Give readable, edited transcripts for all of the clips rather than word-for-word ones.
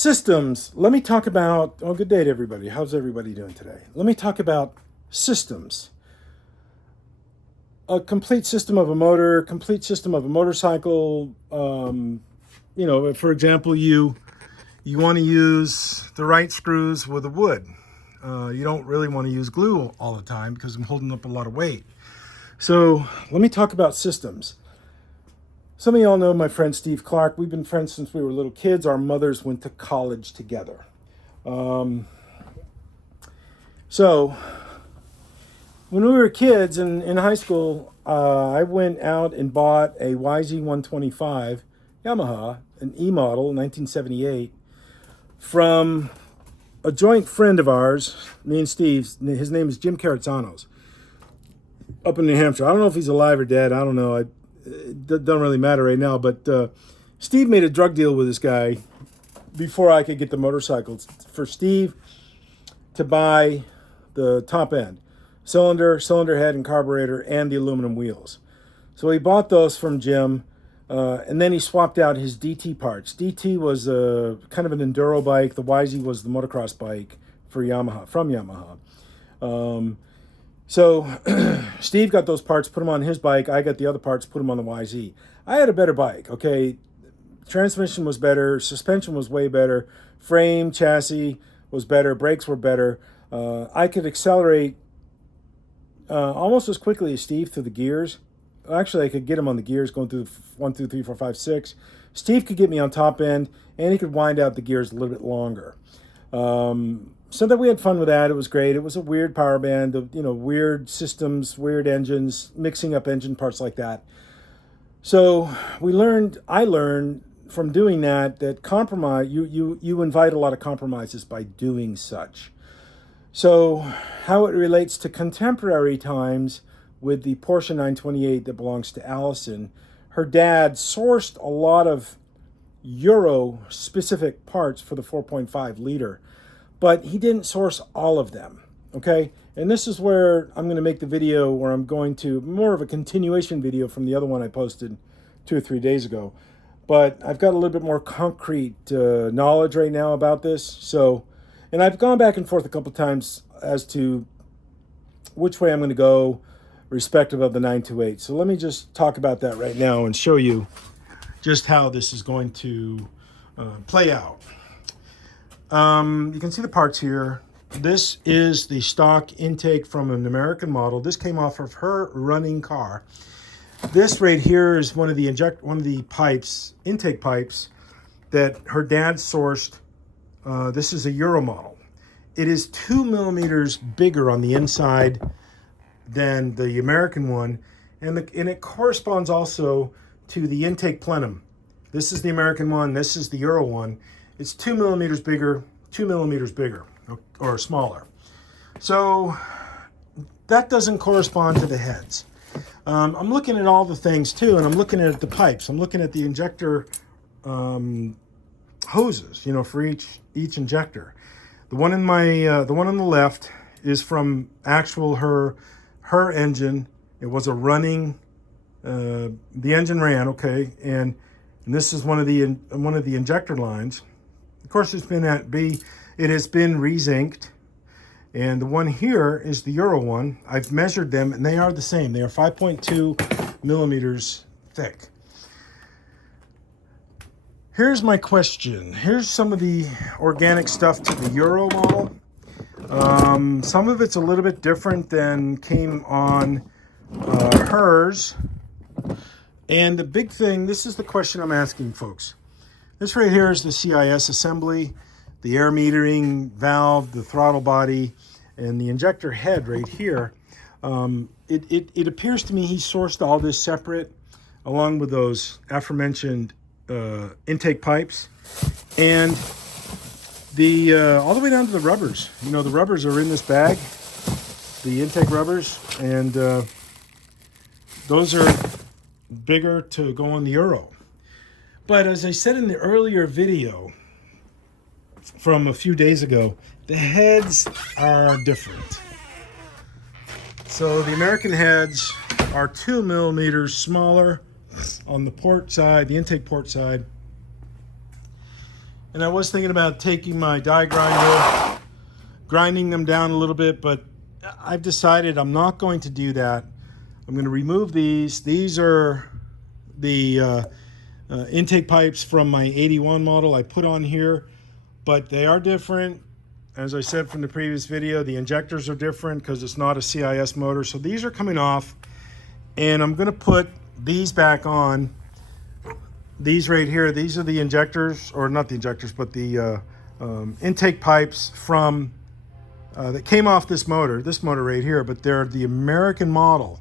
Systems. Let me talk about, oh, good day to everybody. How's everybody doing today? Let me talk about systems. A complete system of a motor, complete system of a motorcycle. For example, you want to use the right screws with a wood. You don't really want to use glue all the time because I'm holding up a lot of weight. So let me talk about systems. Some of y'all know my friend Steve Clark. We've been friends since we were little kids. Our mothers went to college together. So when we were kids in high school, I went out and bought a YZ125 Yamaha, an E model, 1978, from a joint friend of ours, me and Steve's. His name is Jim Carazzanos, up in New Hampshire. I don't know if he's alive or dead. I don't know. It doesn't really matter right now, but Steve made a drug deal with this guy before I could get the motorcycles for Steve to buy the top end, cylinder head and carburetor, and the aluminum wheels. So he bought those from Jim, and then he swapped out his DT parts. DT was kind of an enduro bike. The YZ was the motocross bike from Yamaha. So Steve got those parts, put them on his bike. I got the other parts, put them on the YZ. I had a better bike, okay? Transmission was better. Suspension was way better. Frame, chassis was better. Brakes were better. I could accelerate almost as quickly as Steve through the gears. Actually, I could get him on the gears going through 1, 2, 3, 4, 5, 6. Steve could get me on top end, and he could wind out the gears a little bit longer. So that we had fun with that. It was great. It was a weird power band, weird systems, weird engines, mixing up engine parts like that. So I learned from doing that compromise, you invite a lot of compromises by doing such. So how it relates to contemporary times with the Porsche 928 that belongs to Allison, her dad sourced a lot of Euro specific parts for the 4.5 liter. But he didn't source all of them, okay? And this is where I'm going to make the video where I'm going to, more of a continuation video from the other one I posted 2 or 3 days ago. But I've got a little bit more concrete knowledge right now about this. So, and I've gone back and forth a couple times as to which way I'm going to go, respective of the 928. So let me just talk about that right now and show you just how this is going to play out. You can see the parts here. This is the stock intake from an American model. This came off of her running car. This right here is one of the pipes, intake pipes, that her dad sourced. This is a Euro model. It is 2 millimeters bigger on the inside than the American one, and it corresponds also to the intake plenum. This is the American one. This is the Euro one. It's 2 millimeters bigger, or smaller. So that doesn't correspond to the heads. I'm looking at all the things too, and I'm looking at the pipes. I'm looking at the injector hoses, for each injector. The one in the one on the left is from actual her engine. It was a running. The engine ran, okay, and this is one of the injector lines. Of course, it has been rezinced, and the one here is the Euro one. I've measured them, and they are the same. They are 5.2 millimeters thick. Here's my question. Here's some of the organic stuff to the Euro model. Some of it's a little bit different than came on hers. And the big thing, this is the question I'm asking folks. This right here is the CIS assembly, the air metering valve, the throttle body, and the injector head right here. It appears to me he sourced all this separate, along with those aforementioned intake pipes, and all the way down to the rubbers. The rubbers are in this bag, the intake rubbers, and those are bigger to go on the Euro. But as I said in the earlier video from a few days ago, the heads are different. So the American heads are 2 millimeters smaller on the port side, the intake port side. And I was thinking about taking my die grinder, grinding them down a little bit, but I've decided I'm not going to do that. I'm going to remove these. These are the intake pipes from my 81 model I put on here, but they are different. As I said from the previous video, the injectors are different because it's not a CIS motor. So these are coming off, and I'm going to put these back on. These right here, these are the injectors, or not the injectors, but the intake pipes from that came off this motor right here, but they're the American model.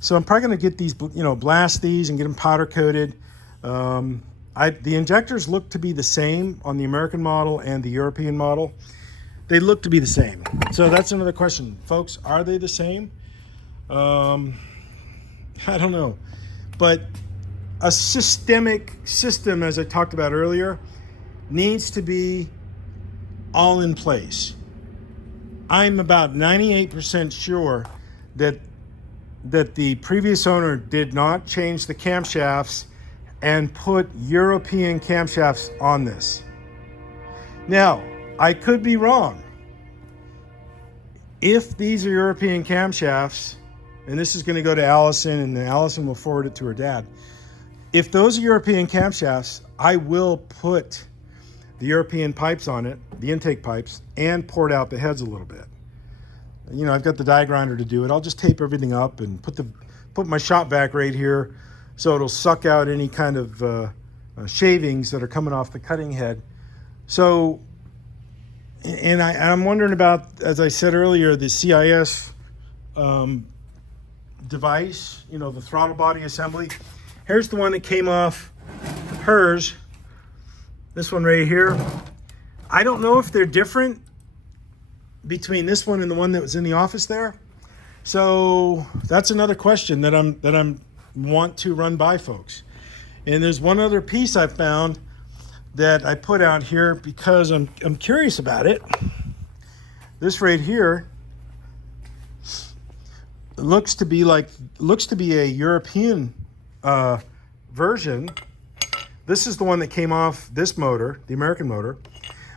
So I'm probably going to get these, blast these and get them powder coated. The injectors look to be the same on the American model and the European model. They look to be the same. So that's another question, folks. Are they the same? I don't know, but a systemic system, as I talked about earlier, needs to be all in place. I'm about 98% sure that the previous owner did not change the camshafts and put European camshafts on this. Now, I could be wrong. If these are European camshafts, and this is going to go to Allison, and Allison will forward it to her dad. If those are European camshafts, I will put the European pipes on it, the intake pipes, and port out the heads a little bit. I've got the die grinder to do it. I'll just tape everything up and put my shop vac right here so it'll suck out any kind of shavings that are coming off the cutting head. So, and I'm wondering about, as I said earlier, the CIS device, the throttle body assembly. Here's the one that came off hers. This one right here. I don't know if they're different between this one and the one that was in the office there. So that's another question that I'm want to run by folks. And there's one other piece I found that I put out here because I'm curious about it. This right here looks to be a European version. This is the one that came off this motor, the American motor.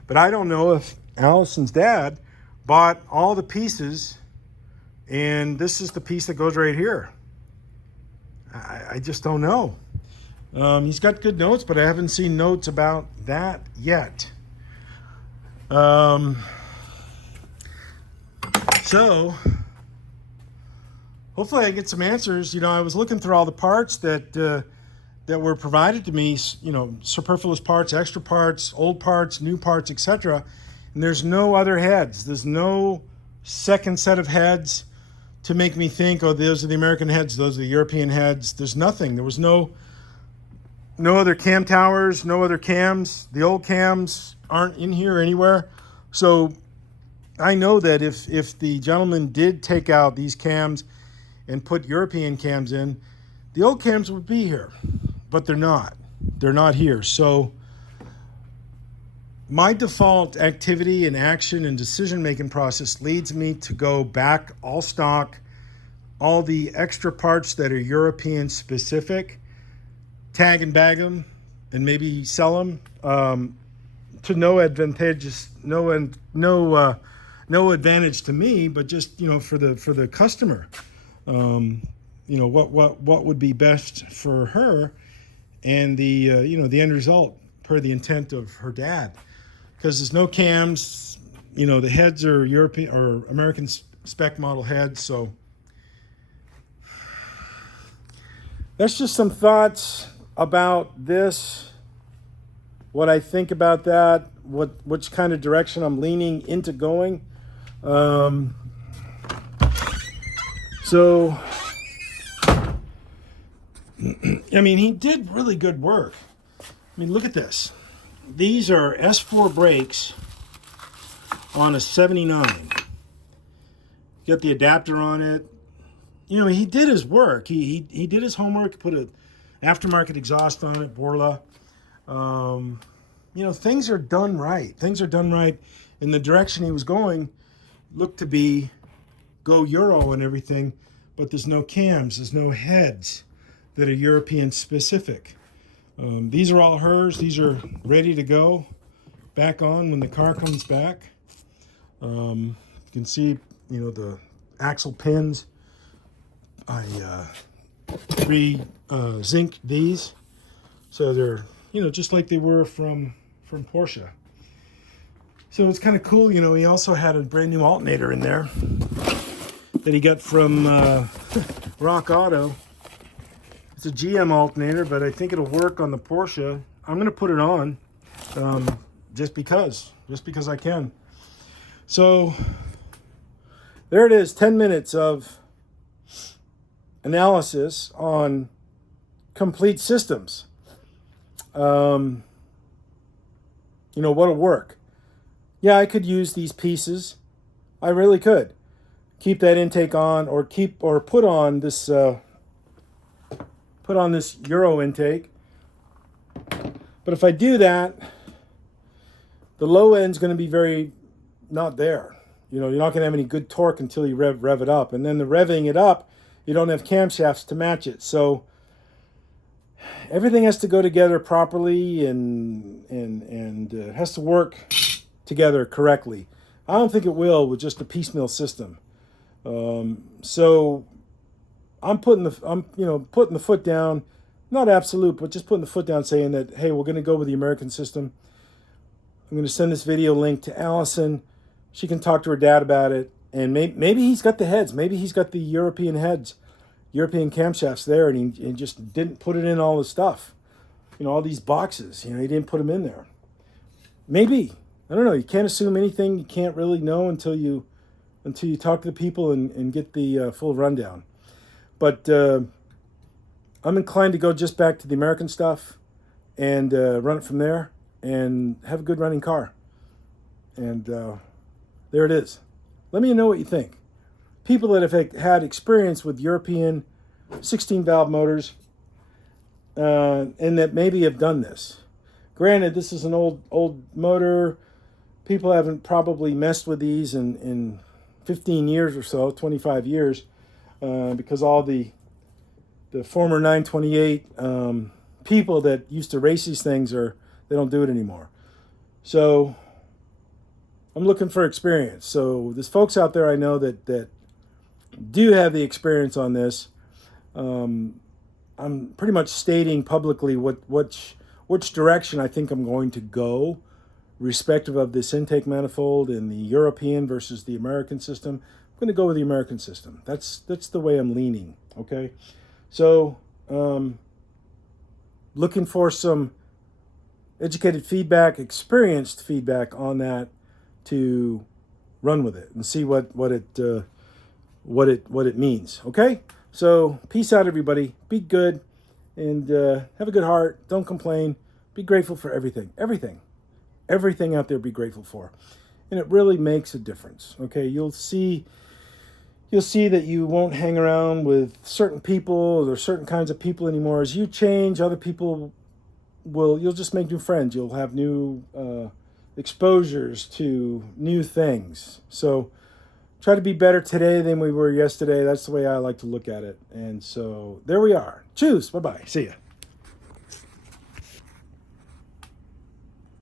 But I don't know if Allison's dad bought all the pieces, and this is the piece that goes right here. I just don't know. He's got good notes, but I haven't seen notes about that yet. So hopefully I get some answers. I was looking through all the parts that were provided to me, superfluous parts, extra parts, old parts, new parts, etc. And there's no other heads. There's no second set of heads to make me think, oh, those are the American heads, those are the European heads. There's nothing. There was no other cam towers, no other cams. The old cams aren't in here anywhere. So I know that if the gentleman did take out these cams and put European cams in, the old cams would be here, but they're not. They're not here. So my default activity and action and decision-making process leads me to go back all stock, all the extra parts that are European specific, tag and bag them, and maybe sell them to no advantage to me, but just for the customer. What would be best for her, and the the end result per the intent of her dad. Because there's no cams, the heads are European or American spec model heads. So that's just some thoughts about this, what I think about that, which kind of direction I'm leaning into going. So, he did really good work. Look at this. These are S4 brakes on a 79. Got the adapter on it. He did his work. He did his homework, put an aftermarket exhaust on it, Borla. Things are done right. Things are done right. In the direction he was going looked to be go Euro and everything, but there's no cams, there's no heads that are European specific. These are all hers. These are ready to go. back on when the car comes back. You can see, the axle pins. I re-zinced these, so they're, just like they were from Porsche. So it's kind of cool. He also had a brand new alternator in there that he got from Rock Auto. It's a GM alternator, but I think it'll work on the Porsche. I'm going to put it on just because I can. So there it is, 10 minutes of analysis on complete systems. What'll work. Yeah, I could use these pieces. I really could. Keep that intake on, or put on this Euro intake. But if I do that, the low end's going to be very not there. You're not going to have any good torque until you rev it up. And then the revving it up, you don't have camshafts to match it. So everything has to go together properly and has to work together correctly. I don't think it will with just a piecemeal system. So I'm putting the foot down, not absolute, but just putting the foot down, saying that, hey, we're going to go with the American system. I'm going to send this video link to Allison. She can talk to her dad about it, and maybe he's got the heads. Maybe he's got the European heads, European camshafts there, and he just didn't put it in all the stuff. All these boxes. He didn't put them in there. Maybe. I don't know. You can't assume anything. You can't really know until you talk to the people and get the full rundown. But I'm inclined to go just back to the American stuff and run it from there and have a good running car. And there it is. Let me know what you think. People that have had experience with European 16-valve motors and that maybe have done this. Granted, this is an old motor. People haven't probably messed with these in 15 years or so, 25 years, because all the former 928 people that used to race these things they don't do it anymore. So I'm looking for experience. So there's folks out there I know that do have the experience on this. I'm pretty much stating publicly which direction I think I'm going to go, respective of this intake manifold and the European versus the American system. I'm going to go with the American system. That's the way I'm leaning. Okay, so looking for some educated feedback, experienced feedback on that to run with it and see what it means. Okay, so peace out, everybody. Be good and have a good heart. Don't complain. Be grateful for everything out there. Be grateful for, and it really makes a difference. Okay, you'll see that you won't hang around with certain people or certain kinds of people anymore. As you change, other people you'll just make new friends. You'll have new exposures to new things. So try to be better today than we were yesterday. That's the way I like to look at it. And so there we are. Cheers. Bye-bye. See ya.